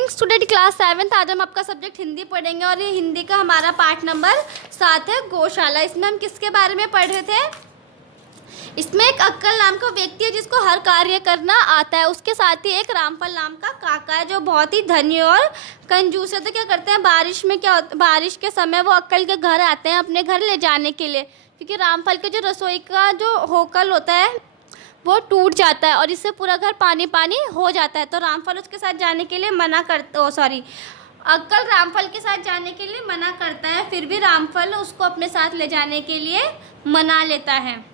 Morning student class 7th। आज हम आपका सब्जेक्ट हिंदी पढ़ेंगे और ये हिंदी का हमारा पार्ट नंबर 7 है, गौशाला। इसमें हम किसके बारे में पढ़ रहे थे? इसमें एक अक्कल नाम का व्यक्ति है जिसको हर कार्य करना आता है। उसके साथ ही एक रामफल नाम का काका है जो बहुत ही धनी और कंजूस है। तो क्या करते हैं, बारिश के समय वो अक्कल के घर आते हैं अपने घर ले जाने के लिए, क्योंकि रामफल के जो रसोई का जो होकल होता है वो टूट जाता है और इससे पूरा घर पानी पानी हो जाता है। तो रामफल उसके साथ जाने के लिए अक्कल रामफल के साथ जाने के लिए मना करता है, फिर भी रामफल उसको अपने साथ ले जाने के लिए मना लेता है।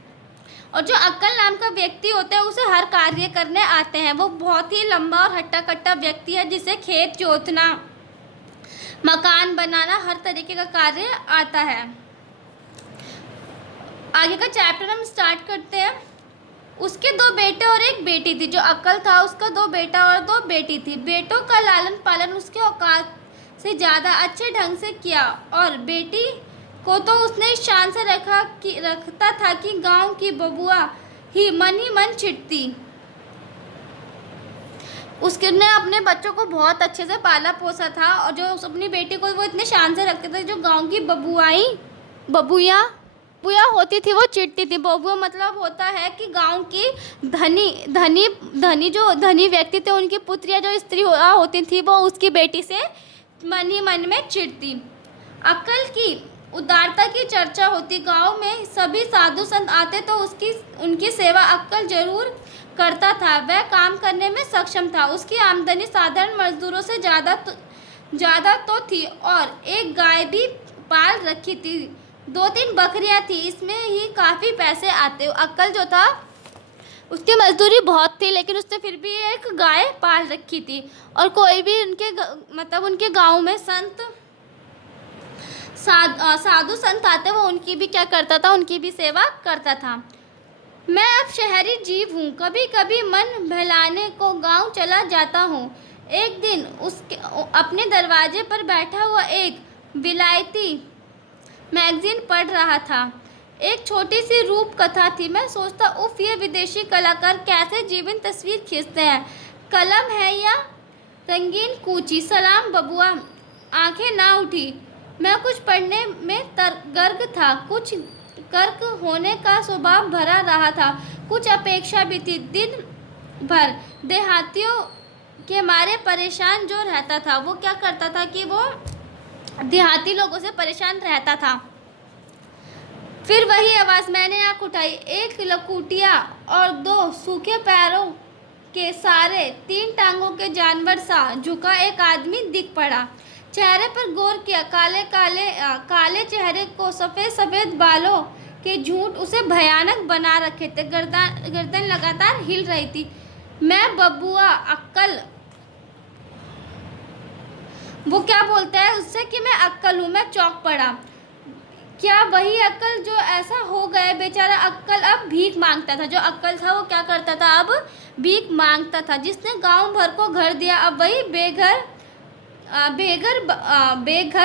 और जो अक्कल नाम का व्यक्ति होता है उसे हर कार्य करने आते हैं। वो बहुत ही लंबा और हट्टा कट्टा व्यक्ति है जिसे खेत जोतना, मकान बनाना, हर तरीके का कार्य आता है। आगे का चैप्टर हम स्टार्ट करते हैं। उसके 2 बेटे और 1 बेटी थी। जो अक्कल था उसका 2 बेटा और 2 बेटी थी। बेटों का लालन पालन उसके औकात से ज़्यादा अच्छे ढंग से किया और बेटी को तो उसने इस शान से रखता था कि गांव की बबुआ ही मन चिढ़ती। उसने अपने बच्चों को बहुत अच्छे से पाला पोसा था और जो अपनी बेटी को वो इतने शान से रखते थे, जो गांव की बबुआ होती थी वो चिढ़ती थी। बबुआ मतलब होता है कि गांव की धनी व्यक्ति थे, उनकी पुत्रियां जो स्त्री होती थी वो उसकी बेटी से मन ही मन में चिढ़ती। अक्कल की उदारता की चर्चा होती। गांव में सभी साधु संत आते तो उनकी सेवा अक्कल जरूर करता था। वह काम करने में सक्षम था। उसकी आमदनी साधारण मजदूरों से ज़्यादा तो थी और एक गाय भी पाल रखी थी। 2-3 बकरियां थी, इसमें ही काफ़ी पैसे आते। अक्कल जो था उसकी मजदूरी बहुत थी, लेकिन उसने फिर भी एक गाय पाल रखी थी। और कोई भी उनके गांव में साधु संत आते, वो उनकी भी क्या करता था, उनकी भी सेवा करता था। मैं अब शहरी जीव हूँ, कभी कभी मन बहलाने को गांव चला जाता हूँ। एक दिन अपने दरवाजे पर बैठा हुआ एक विलायती मैगजीन पढ़ रहा था। एक छोटी सी रूप कथा थी। मैं सोचता, उफ, ये विदेशी कलाकार कैसे जीवंत तस्वीर खींचते हैं। कलम है या रंगीन कूची। सलाम बबुआ। आंखें ना उठी। मैं कुछ पढ़ने में गर्क था। कुछ कर्क होने का स्वभाव भरा रहा था, कुछ अपेक्षा भी थी। दिन भर देहातियों के मारे परेशान जो रहता था। वो क्या करता था कि वो देहाती लोगों से परेशान रहता था। फिर वही आवाज़। मैंने आँख उठाई। एक लकुटिया और 2 सूखे पैरों के सारे 3 टांगों के जानवर सा झुका एक आदमी दिख पड़ा। चेहरे पर गौर किया। काले चेहरे को सफ़ेद बालों के झूठ उसे भयानक बना रखे थे। गर्दन लगातार हिल रही थी। मैं बबुआ अक्कल। वो क्या बोलता है उससे कि मैं अक्कल हूँ। मैं चौंक पड़ा। क्या वही अक्कल जो ऐसा हो गया? बेचारा अक्कल अब भीख मांगता था। जो अक्कल था वो क्या करता था, अब भीख मांगता था। जिसने गांव भर को घर दिया अब वही बेघर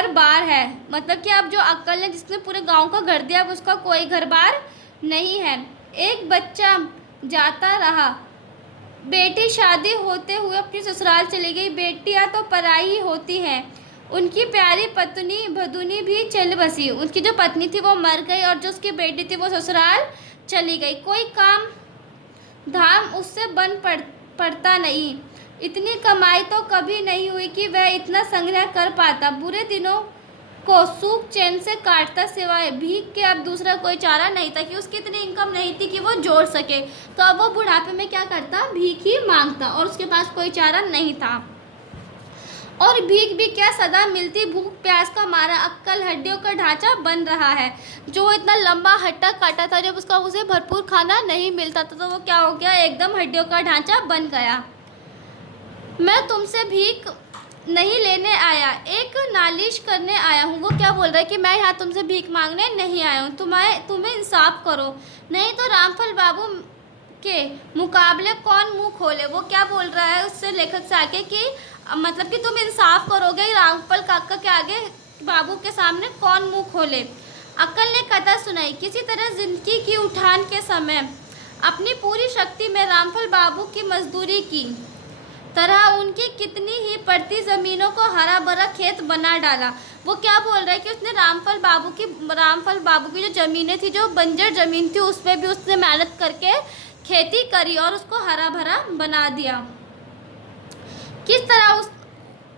बार है। मतलब कि अब जो अक्कल ने जिसने पूरे गांव को घर दिया अब उसका कोई घर बार नहीं है। एक बच्चा जाता रहा। बेटी शादी होते हुए अपनी ससुराल चली गई। बेटियां तो पराई होती हैं। उनकी प्यारी पत्नी भदुनी भी चल बसी। उनकी जो पत्नी थी वो मर गई और जो उसकी बेटी थी वो ससुराल चली गई। कोई काम धाम उससे बन पड़ता नहीं। इतनी कमाई तो कभी नहीं हुई कि वह इतना संग्रह कर पाता। बुरे दिनों को सुख चैन से काटता, सिवाय भीख के अब दूसरा कोई चारा नहीं था, कि उसकी इतनी इनकम नहीं थी कि वो जोड़ सके। तो अब वो बुढ़ापे में क्या करता, भीख ही मांगता और उसके पास कोई चारा नहीं था। और भीख भी क्या सदा मिलती। भूख प्यास का मारा अक्कल हड्डियों का ढांचा बन रहा है। जो इतना लंबा हट्टा काटा था, जब उसे भरपूर खाना नहीं मिलता था तो वो क्या हो गया, एकदम हड्डियों का ढांचा बन गया। मैं तुमसे भीख नहीं लेने आया, एक नालिश करने आया हूँ। वो क्या बोल रहा है कि मैं यहाँ तुमसे भीख मांगने नहीं आया हूँ, तुम्हें इंसाफ करो, नहीं तो रामफल बाबू के मुकाबले कौन मुंह खोले। वो क्या बोल रहा है उससे, लेखक से आके, कि मतलब कि तुम इंसाफ करोगे, रामफल काका के आगे बाबू के सामने कौन मुंह खोले। अक्कल ने कथा सुनाई। किसी तरह जिंदगी की उठान के समय अपनी पूरी शक्ति में रामफल बाबू की मजदूरी की। तरह उनकी कितनी ही पड़ती ज़मीनों को हरा भरा खेत बना डाला। वो क्या बोल रहा है कि उसने रामफल बाबू की जो ज़मीनें थी, जो बंजर ज़मीन थी, उस पर भी उसने मेहनत करके खेती करी और उसको हरा भरा बना दिया। किस तरह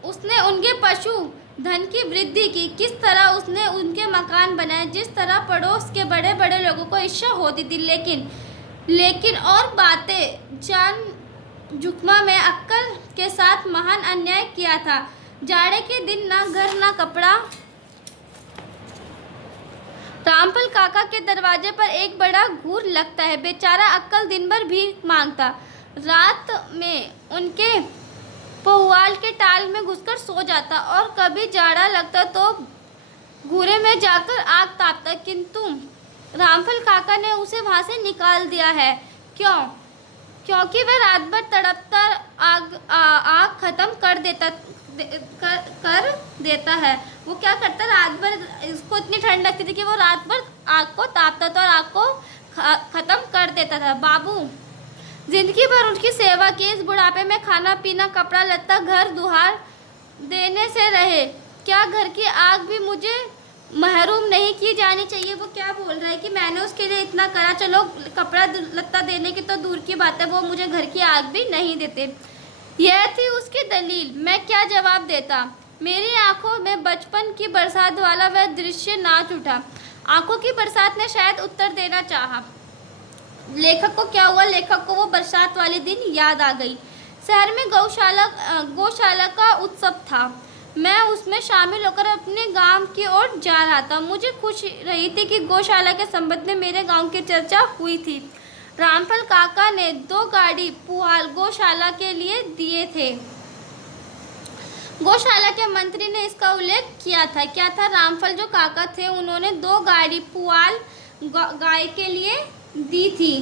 उसने उनके पशु धन की वृद्धि की, किस तरह उसने उनके मकान बनाए, जिस तरह पड़ोस के बड़े बड़े लोगों को इच्छा होती थी, लेकिन और बातें जान जुकमा में अक्कल के साथ महान अन्याय किया था। जाड़े के दिन ना घर ना कपड़ा। रामफल काका के दरवाजे पर एक बड़ा घूर लगता है। बेचारा अक्कल दिन भर भीख मांगता, रात में उनके पुआल के टाल में घुसकर सो जाता और कभी जाड़ा लगता तो घूरे में जाकर आग तापता, किंतु रामफल काका ने उसे वहां से निकाल दिया है। क्योंकि वह रात भर तड़पता आग खत्म कर देता है। वो क्या करता, रात भर इसको इतनी ठंड लगती थी कि वो रात भर आग को तापता था और आग को खत्म कर देता था। बाबू जिंदगी भर उनकी सेवा की, इस बुढ़ापे में खाना पीना कपड़ा लत्ता घर दुहार देने से रहे। क्या घर की आग भी मुझे महरूम नहीं की जानी चाहिए। वो क्या बोल रहा है कि मैंने उसके लिए इतना करा, चलो कपड़ा लत्ता देने की तो दूर की बात है, वो मुझे घर की आग भी नहीं देते। यह थी उसकी दलील। मैं क्या जवाब देता। मेरी आंखों में बचपन की बरसात वाला वह दृश्य नाच उठा। आंखों की बरसात ने शायद उत्तर देना चाहा। लेखक को क्या हुआ, लेखक को वो बरसात वाले दिन याद आ गई। शहर में गौशाला का उत्सव था। मैं उसमें शामिल होकर अपने गांव की ओर जा रहा था। मुझे खुशी रही थी कि गौशाला के संबंध में मेरे गांव की चर्चा हुई थी। रामफल काका ने 2 गाड़ी पुआल गौशाला के लिए दिए थे। गौशाला के मंत्री ने इसका उल्लेख किया था। क्या था, रामफल जो काका थे उन्होंने 2 गाड़ी पुआल गाय के लिए दी थी।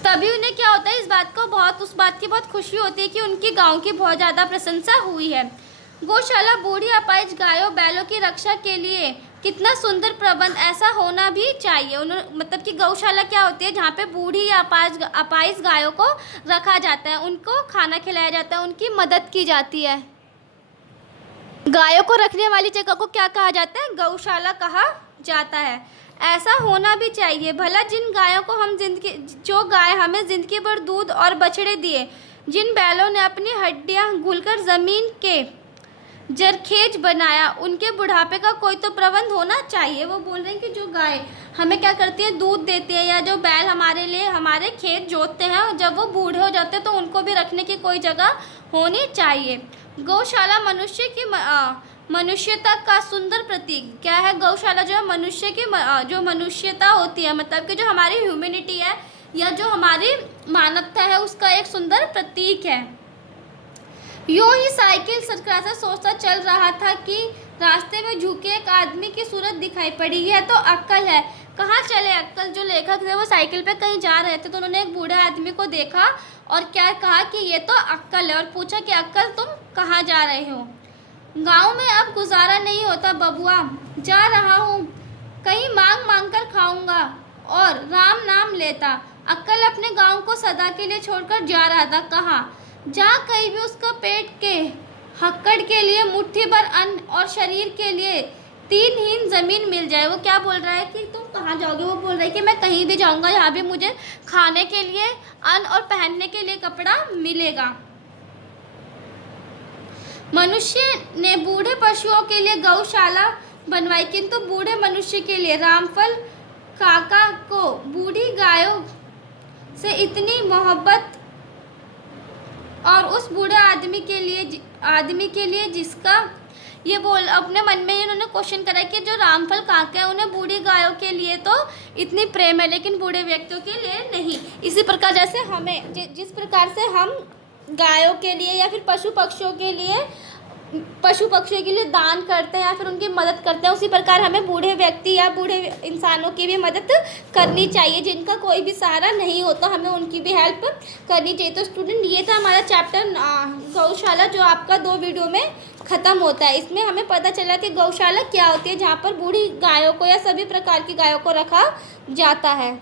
तभी उन्हें क्या होता है, उस बात की बहुत खुशी होती है कि उनके गांव की बहुत ज़्यादा प्रशंसा हुई है। गौशाला बूढ़ी अपाहिज गायों बैलों की रक्षा के लिए कितना सुंदर प्रबंध, ऐसा होना भी चाहिए। मतलब कि गौशाला क्या होती है, जहाँ पे बूढ़ी या अपाहिज गायों को रखा जाता है, उनको खाना खिलाया जाता है, उनकी मदद की जाती है। गायों को रखने वाली जगह को क्या कहा जाता है, गौशाला कहा जाता है। ऐसा होना भी चाहिए। भला जो गाय हमें जिंदगी भर दूध और बछड़े दिए, जिन बैलों ने अपनी हड्डियां घुलकर जमीन के जरखेज बनाया, उनके बुढ़ापे का कोई तो प्रबंध होना चाहिए। वो बोल रहे हैं कि जो गाय हमें क्या करती है, दूध देती है, या जो बैल हमारे लिए हमारे खेत जोतते हैं, जब वो बूढ़े हो जाते हैं तो उनको भी रखने की कोई जगह होनी चाहिए। गौशाला मनुष्यता का सुंदर प्रतीक क्या है। गौशाला जो है मनुष्य की जो मनुष्यता होती है, मतलब कि जो हमारी ह्यूमैनिटी है या जो हमारी मानवता है, उसका एक सुंदर प्रतीक है। यूं ही साइकिल सरकरा सोचता चल रहा था कि रास्ते में झुके एक आदमी की सूरत दिखाई पड़ी। यह तो अक्कल है। कहाँ चले अक्कल। जो लेखक थे वो साइकिल पे कहीं जा रहे थे तो उन्होंने एक बूढ़े आदमी को देखा और क्या कहा कि ये तो अक्कल है, और पूछा कि अक्कल तुम कहाँ जा रहे हो। गांव में अब गुजारा नहीं होता बबुआ, जा रहा हूँ, कहीं मांग कर खाऊंगा और राम नाम लेता। अक्कल अपने गांव को सदा के लिए छोड़कर जा रहा था। कहाँ जा, कहीं भी उसका पेट के हक्कड़ के लिए मुट्ठी भर अन्न और शरीर के लिए 3 हीन जमीन मिल जाए। वो क्या बोल रहा है कि तुम कहाँ जाओगे। वो बोल रहा है कि मैं कहीं भी जाऊँगा जहाँ भी मुझे खाने के लिए अन्न और पहनने के लिए कपड़ा मिलेगा। मनुष्य ने बूढ़े पशुओं के लिए गौशाला बनवाई, किंतु बूढ़े मनुष्य के लिए रामफल काका को बूढ़ी गायों से इतनी मोहब्बत, और उस बूढ़े आदमी के लिए जिसका ये बोल अपने मन में इन्होंने क्वेश्चन करा कि जो रामफल काका है उन्हें बूढ़ी गायों के लिए तो इतनी प्रेम है, लेकिन बूढ़े व्यक्तियों के लिए नहीं। इसी प्रकार जैसे हमें जिस प्रकार से हम गायों के लिए या फिर पशु पक्षियों के लिए दान करते हैं या फिर उनकी मदद करते हैं, उसी प्रकार हमें बूढ़े व्यक्ति या बूढ़े इंसानों की भी मदद करनी चाहिए, जिनका कोई भी सहारा नहीं होता, हमें उनकी भी हेल्प करनी चाहिए। तो स्टूडेंट, ये था हमारा चैप्टर गौशाला, जो आपका 2 वीडियो में ख़त्म होता है। इसमें हमें पता चला कि गौशाला क्या होती है, जहाँ पर बूढ़ी गायों को या सभी प्रकार की गायों को रखा जाता है।